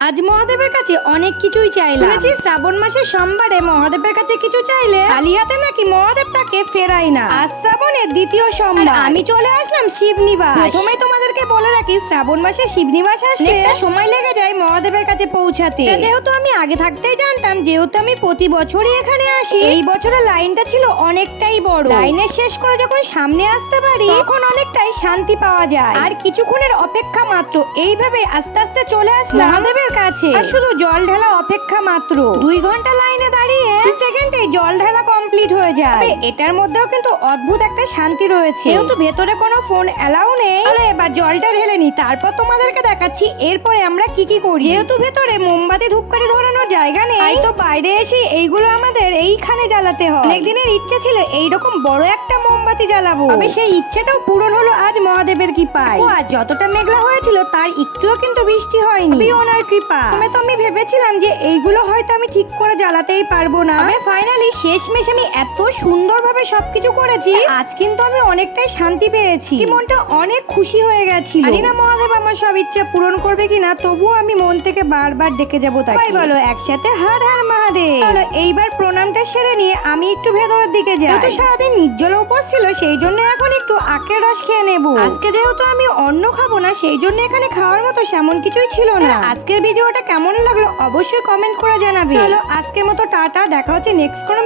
আজ মহাদেবের কাছে অনেক কিছুই চাইলাম। শুনেছি শ্রাবণ মাসের সোমবারে মহাদেবের কাছে কিছু চাইলে খালি হাতে নাকি মহাদেব তাকে ফেরায় না। আজ শ্রাবণের দ্বিতীয় সোমবার, আমি চলে আসলাম শিবনিবাস। প্রথমে তোমাদেরকে বলে রাখি, শ্রাবণ মাসে শিবনিবাস আসলে একটা সময় লেগে যায় মহাদেবের কাছে পৌঁছাতে। যেহেতু আমি আগে থাকতেই জানতাম, যেহেতু আমি প্রতি বছরই এখানে আসি, এই বছরের লাইনটা ছিল অনেকটাই বড়। লাইনের শেষ করে যখন সামনে আসতে পারি, তখন অনেকটাই শান্তি পাওয়া যায়। আর কিছুক্ষণের অপেক্ষা মাত্র, এইভাবে আস্তে আস্তে চলে আসলাম মহাদেবের কাছে। আর শুধু জল ঢালা অপেক্ষা মাত্র। 2 ঘন্টা লাইনে দাঁড়িয়ে সেকেন্ডে জল ঢালা কমপ্লিট হয়ে যায়। এটার মধ্যেও কিন্তু অদ্ভুত একটা শান্তি রয়েছে। যেহেতু ভেতরে কোনো ফোন এলাও নেই, এবার জলটা ঢেলে নি, তারপর তোমাদেরকে দেখাচ্ছি এরপরে আমরা কি কি করি। যেহেতু ভেতরে মোমবাতি ধূপকাঠি ধরানোর জায়গা নেই, তো বাইরে এসে এইগুলো আমাদের এইখানে জ্বালাতে হয়। অনেকদিনের ইচ্ছে ছিল এইরকম বড় একটা মোমবাতি জ্বালাবো, তবে সেই ইচ্ছেটাও পূরণ হলো আজ মহাদেবের কৃপায়। আজ যতটা মেঘলা হয়েছিল তার একটুও কিন্তু বৃষ্টি হয়নি, ওনার কৃপা। তো আমি ভেবেছিলাম যে এইগুলো হয়তো আমি ঠিক করে জ্বালাতেই পারবো না, ফাইনালি শেষমেশ আমি এত সুন্দরভাবে সবকিছু করেছি। আজ কিন্তু আমি অনেকটাই শান্তি পেয়েছি, মনটা অনেক খুশি হয়ে গেছিল। জানি না মহাদেব আমার সব ইচ্ছা পূরণ করবে কিনা, তবুও আমি মন থেকে বারবার ডেকে যাবো তাই। বলো একসাথে হর হর মহাদেব। এইবার প্রণামটা সেরে নিয়ে আমি একটু ভেতরের দিকে যাই। তো সারাদিন নির্জলা উপোস ছিল, সেই জন্য এখন একটু আখের রস খেয়ে নেবো। আজকে যেহেতু আমি অন্ন খাবো না, সেই জন্য এখানে খাওয়ার মতো সেমন কিছুই ছিল না। আজকের ভিডিওটা কেমন লাগলো অবশ্যই কমেন্ট করে জানাবে। চলো আজকের মতো টাটা, দেখা হচ্ছে নেক্সট কোনো